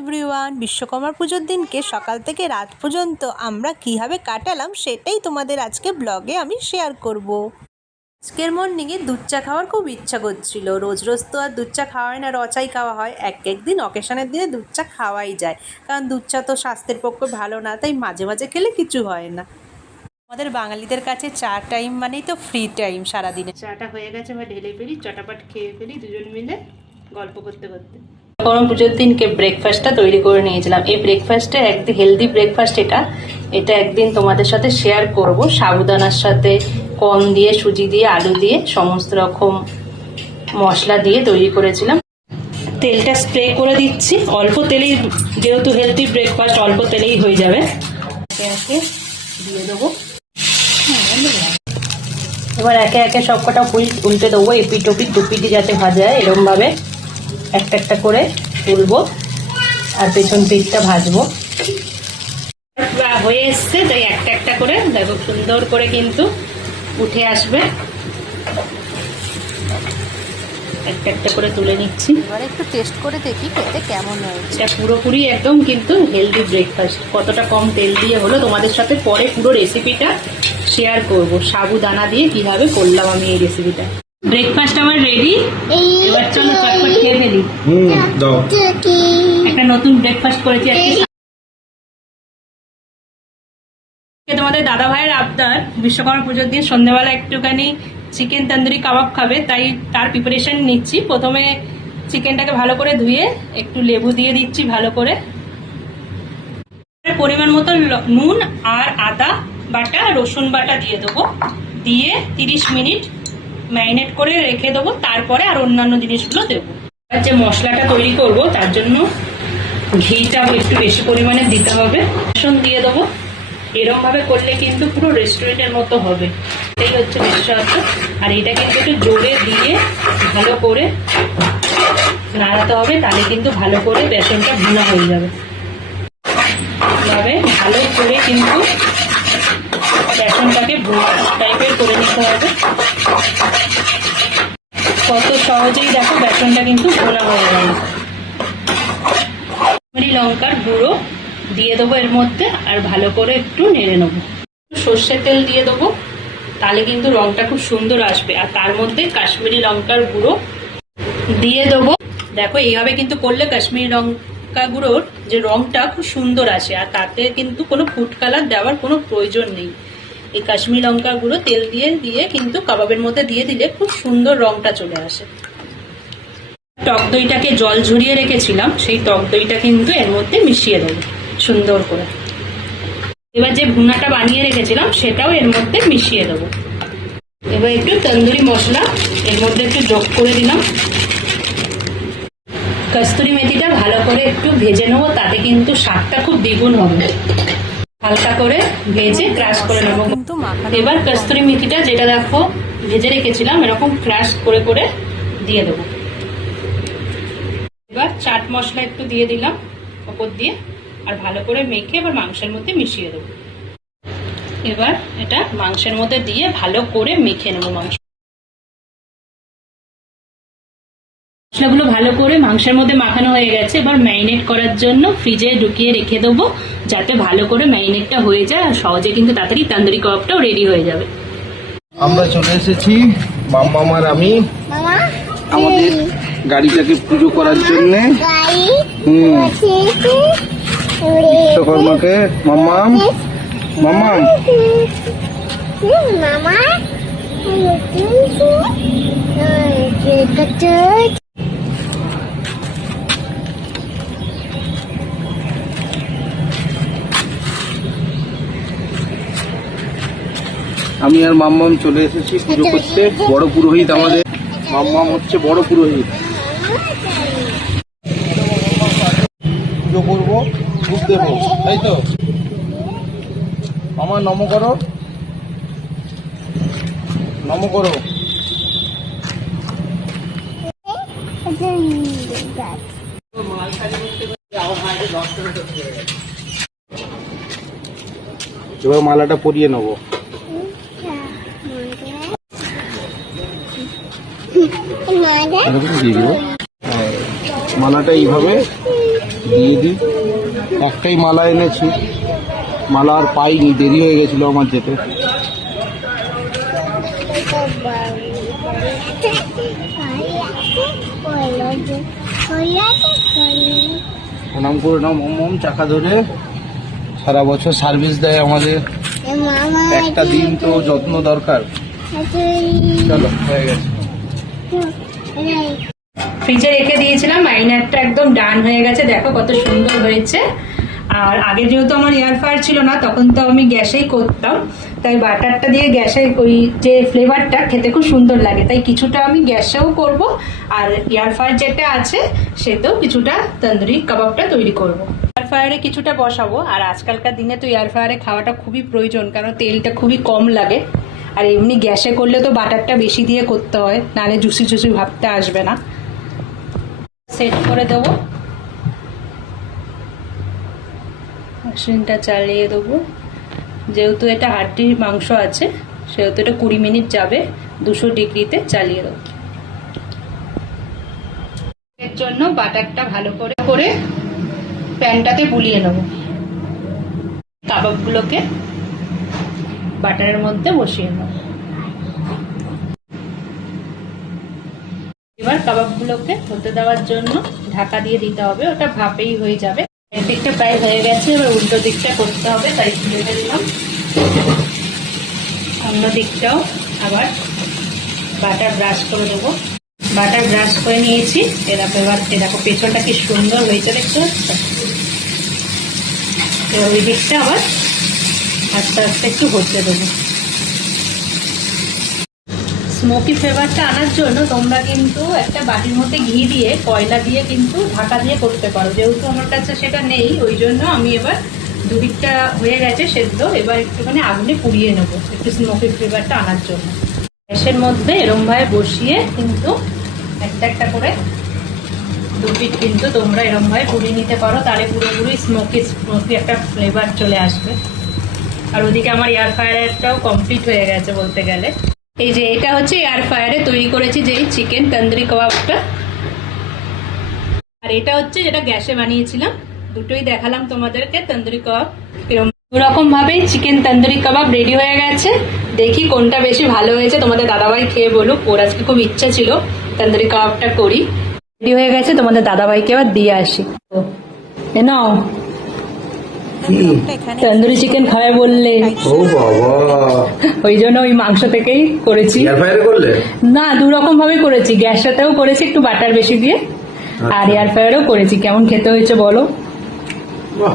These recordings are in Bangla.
এভরিওয়ান, বিশ্বকর্মা পুজোর দিনকে সকাল থেকে রাত পর্যন্ত আমরা কীভাবে কাটালাম সেটাই তোমাদের আজকে ব্লগে আমি শেয়ার করব। আজকের মর্নিংয়ে দুধ চা খাওয়ার খুব ইচ্ছা করছিল। রোজ রোজ তো আর দুধ চা খাওয়া হয় না, রচাই খাওয়া হয়। এক দিন অকেশনের দিনে দুধ চা খাওয়াই যায়, কারণ দুধ চা তো স্বাস্থ্যের পক্ষে ভালো না, তাই মাঝে মাঝে খেলে কিছু হয় না। আমাদের বাঙালিদের কাছে চা টাইম মানেই তো ফ্রি টাইম। সারাদিনে চাটা হয়ে গেছে, বা ঢেলে ফেলি, চটাপট খেয়ে ফেলি দুজন মিলে গল্প করতে করতে। বিশ্বকর্মা পুজোর দিনকে ব্রেকফাস্টটা তৈরি করে নিয়েছিলাম। এই ব্রেকফাস্টে একদিন হেলদি ব্রেকফাস্ট, এটা একদিন তোমাদের সাথে শেয়ার করব। সাবুদানার সাথে কর্ন দিয়ে, সুজি দিয়ে, আলু দিয়ে, সমস্ত রকম মশলা দিয়ে তৈরি করেছিলাম। তেলটা স্প্রে করে দিচ্ছি, অল্প তেলেই, যেহেতু হেলদি ব্রেকফাস্ট অল্প তেলেই হয়ে যাবে। একে দিয়ে দেবো। এবার একে একে সবকটা উল্টে দেবো, এপিট ওপিট দুপিটি যাতে ভাজা যায় এরকম ভাবে একটা একটা করে তুলবো আর পেছন পিঠটা ভাজবো। হয়ে এসছে, তাই একটা একটা করে দেখো সুন্দর করে কিন্তু উঠে আসবে। একটা একটা করে তুলে নিচ্ছি। এবারে একটু টেস্ট করে দেখি খেতে কেমন হয়েছে। এটা পুরোপুরি একদম কিন্তু হেলদি ব্রেকফাস্ট। কতটা কম তেল দিয়ে হলো তোমাদের সাথে পরে পুরো রেসিপিটা শেয়ার করব, সাবুদানা দিয়ে কিভাবে করলাম আমি এই রেসিপিটা। ব্রেকফাস্ট আমার রেডি, এবার চলো চটপট খেয়ে ফেলি। একটা নতুন ব্রেকফাস্ট করেছি আজকে। তোমাদের দাদা ভাইয়ের আবদার, বিশ্বকর্মা পুজোর দিন সন্ধ্যেবেলা একটুখানি চিকেন তন্দুরি কাবাব খাবে, তাই তার প্রিপারেশন নিচ্ছি। প্রথমে চিকেনটাকে ভালো করে ধুয়ে একটু লেবু দিয়ে দিচ্ছি ভালো করে, পরিমাণ মতো নুন আর আদা বাটা, রসুন বাটা দিয়ে দেবো, দিয়ে 30 মিনিট ম্যারিনেট করে রেখে দেবো। তারপরে আর অন্যান্য জিনিসগুলো দেবো। আর যে মশলাটা তৈরি করব তার জন্য ঘিটা একটু বেশি পরিমাণে দিতে হবে। রসুন দিয়ে দেবো। এরকম ভাবে করলে কিন্তু পুরো রেস্টুরেন্টের মতো হবে, এটাই হচ্ছে বিশেষত্ব। আর এটা কিন্তু একটু জোরে দিয়ে ভালো করে নাড়াতে হবে, তাহলে কিন্তু ভালো করে বেসনটা ভুনা হয়ে যাবে। ভাবে ভালো করে কিন্তু বেসনটাকে ভুনা টাইপের করে নিতে হবে। কত সহজেই দেখো বেসনটা কিন্তু ভুনা হয়ে গেল। কাশ্মীরি লঙ্কার গুঁড়ো দিয়ে দেবো এর মধ্যে, আর ভালো করে একটু নেড়ে নেবো। সর্ষের তেল দিয়ে দেবো, তাহলে কিন্তু রংটা খুব সুন্দর আসবে। আর তার মধ্যে কাশ্মীরি লঙ্কার গুঁড়ো দিয়ে দেবো। দেখো এইভাবে কিন্তু করলে কাশ্মীরি লঙ্কা গুঁড়োর যে রংটা খুব সুন্দর আসে, আর তাতে কিন্তু কোনো ফুড কালার দেওয়ার কোনো প্রয়োজন নেই। এই কাশ্মীরি লঙ্কা গুঁড়ো তেল দিয়ে দিয়ে কিন্তু কাবাবের মধ্যে দিয়ে দিলে খুব সুন্দর রংটা চলে আসে। টক দইটাকে জল ঝরিয়ে রেখেছিলাম, সেই টক দইটা কিন্তু এর মধ্যে মিশিয়ে দেবো সুন্দর করে। এবার যে ভুনাটা বানিয়ে রেখেছিলাম সেটাও এর মধ্যে মিশিয়ে দেবো। এবার একটু তন্দুরি মশলা এর মধ্যে একটু যোগ করে দিলাম। কস্তুরি মেথিটা ভালো করে একটু ভেজে নেবো, তাতে কিন্তু স্বাদটা খুব দ্বিগুণ হবে। হালকা করে ভেজে ক্রাশ করে নেবো। এবার কস্তুরি মেথিটা যেটা দেখো ভেজে রেখেছিলাম এরকম ক্রাশ করে করে দিয়ে দেবো। এবার চাট মশলা একটু দিয়ে দিলাম ওপর দিয়ে, আর ভালো করে মেখে এবার মাংসের মধ্যে মিশিয়ে দেবো। এবার এটা মাংসের মধ্যে দিয়ে ভালো করে মেখে নেবো। মশলাগুলো ভালো করে মাংসের মধ্যে মাখানো হয়ে গেছে। এবার ম্যারিনেট করার জন্য ফ্রিজে ঢুকিয়ে রেখে দেবো, যাতে ভালো করে ম্যারিনেটটা হয়ে যায়, আর সহজে কিন্তু তাড়াতাড়ি তন্দুরি কাবাবটাও রেডি হয়ে যাবে। আমরা চলে এসেছি মাম্মাম আর আমি আমাদের গাড়িটাকে পুজো করার জন্য। বিশ্বকর্মাকে মাম্মাম মাম্মাম আমি আর মাম্মাম চলে এসেছি পুজো করতে। বড় পুরোহিত আমাদের, মাম্মাম হচ্ছে বড় পুরোহিত। পুজো করবো, দুধ দেবো, তাই তো? মামা নম করো, নম করো। এবার মালাটা পরিয়ে নেবো। মালাটা এইভাবে দিয়ে দিই। একটাই মালা এনেছি, মালা আর পাইনি, দেরি হয়ে গেছিল আমার যেতে। প্রণাম করে নাও মম, চাকা ধরে। সারা বছর সার্ভিস দেয় আমাদের, একটা দিন তো যত্ন দরকার। চলো, হয়ে গেছে। ফ্রিজে রেখে দিয়েছিলাম, মাইনারটা একদম ডান হয়ে গেছে, দেখো কত সুন্দর হয়েছে। আর আগে যেহেতু আমার এয়ার ফ্রায়ার ছিল না, তখন তো আমি গ্যাসেই করতাম, তাই বাটারটা দিয়ে গ্যাসে ওই যে ফ্লেভারটা খেতে খুব সুন্দর লাগে, তাই কিছুটা আমি গ্যাসেও করব, আর এয়ার ফ্রায়ার যেটা আছে সেটাও কিছুটা তন্দুরি কাবাবটা তৈরি করব। এয়ার ফ্রায়ারে কিছুটা বসাবো, আর আজকালকার দিনে তো এয়ার ফ্রায়ারে খাওয়াটা খুবই প্রয়োজন, কারণ তেলটা খুবই কম লাগে। আর এমনি গ্যাসে করলে তো বাটারটা বেশি দিয়ে করতে হয়, নাহলে জুসি জুসি ভাবতে আসবে না। সেট করে দেবো, মেশিনটা চালিয়ে দেবো। যেহেতু এটা হাড্ডির মাংস আছে, সেহেতু এটা 20 মিনিট যাবে, 200 ডিগ্রিতে চালিয়ে দেবো। এর জন্য বাটারটা ভালো করে করে প্যানটাতে বুলিয়ে নেব। কাবাবগুলোকে বাটারের মধ্যে বসিয়ে নেব। এবার কাবাবগুলোকে হতে দেওয়ার জন্য ঢাকা দিয়ে দিতে হবে, ওটা ভাপেই হয়ে যাবে। একদিকটা প্রায় হয়ে গেছে, এবার উল্টো দিকটা করতে হবে, তাই তুলে দিলাম। অন্য দিকটাও আবার বাটার ব্রাশ করে দেবো। বাটার ব্রাশ করে নিয়েছি, এবার দেখো পেছনটা কি সুন্দর হয়েছে, দেখতে পাচ্ছ? এবার ওই দিকটা আবার আস্তে আস্তে একটু হতে দেবো। স্মোকি ফ্লেভারটা আনার জন্য তোমরা কিন্তু একটা বাটির মধ্যে ঘি দিয়ে, কয়লা দিয়ে কিন্তু ঢাকা দিয়ে করতে পারো। যেহেতু আমার কাছে সেটা নেই, ওই জন্য আমি এবার দুদিকটা হয়ে গেছে সেদ্ধ, এবার একটুখানি আগুনে পুড়িয়ে নেবো একটু স্মোকি ফ্লেভারটা আনার জন্য। গ্যাসের মধ্যে এরমভাবে বসিয়ে কিন্তু একটা একটা করে দুপিট কিন্তু তোমরা এরমভাবে পুড়িয়ে নিতে পারো, তাহলে পুরোপুরি স্মোকি স্মোকি একটা ফ্লেভার চলে আসবে। আর ওদিকে আমার এয়ার ফ্রায়ারটাও কমপ্লিট হয়ে গেছে বলতে গেলে। এই যে এটা হচ্ছে এয়ার ফ্রায়ারে তৈরি করেছি যে চিকেন তন্দুরি কাবাবটা, আর এটা হচ্ছে যেটা গ্যাসে বানিয়েছিলাম। দুটোই দেখালাম তোমাদেরকে তন্দুরি কাবাব। এরকম দুরকম ভাবেই চিকেন তন্দুরি কাবাব রেডি হয়ে গেছে। দেখি কোনটা বেশি ভালো হয়েছে, তোমাদের দাদাভাই খেয়ে বলুক, ওর আজকে খুব ইচ্ছা ছিল তন্দুরি কাবাবটা করি। রেডি হয়ে গেছে, তোমাদের দাদাভাইকে আবার দিয়ে আসি। নাও, তন্দুরি চিকেন খাবে বললে, ও বাবা, ওই জন্য ওই মাংস থেকেই করেছি। এয়ার ফ্রায়ারে করলে? না, দুরকম ভাবে করেছি, গ্যাসটাতেও করেছি একটু বাটার বেশি দিয়ে, আর এয়ার ফ্রায়ারেও করেছি। কেমন খেতে হয়েছে বলো? বাহ,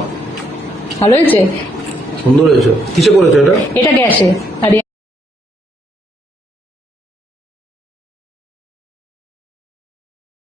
ভালো হয়েছে, সুন্দর হয়েছে। কিসে করেছো এটা? এটা গ্যাসে, আর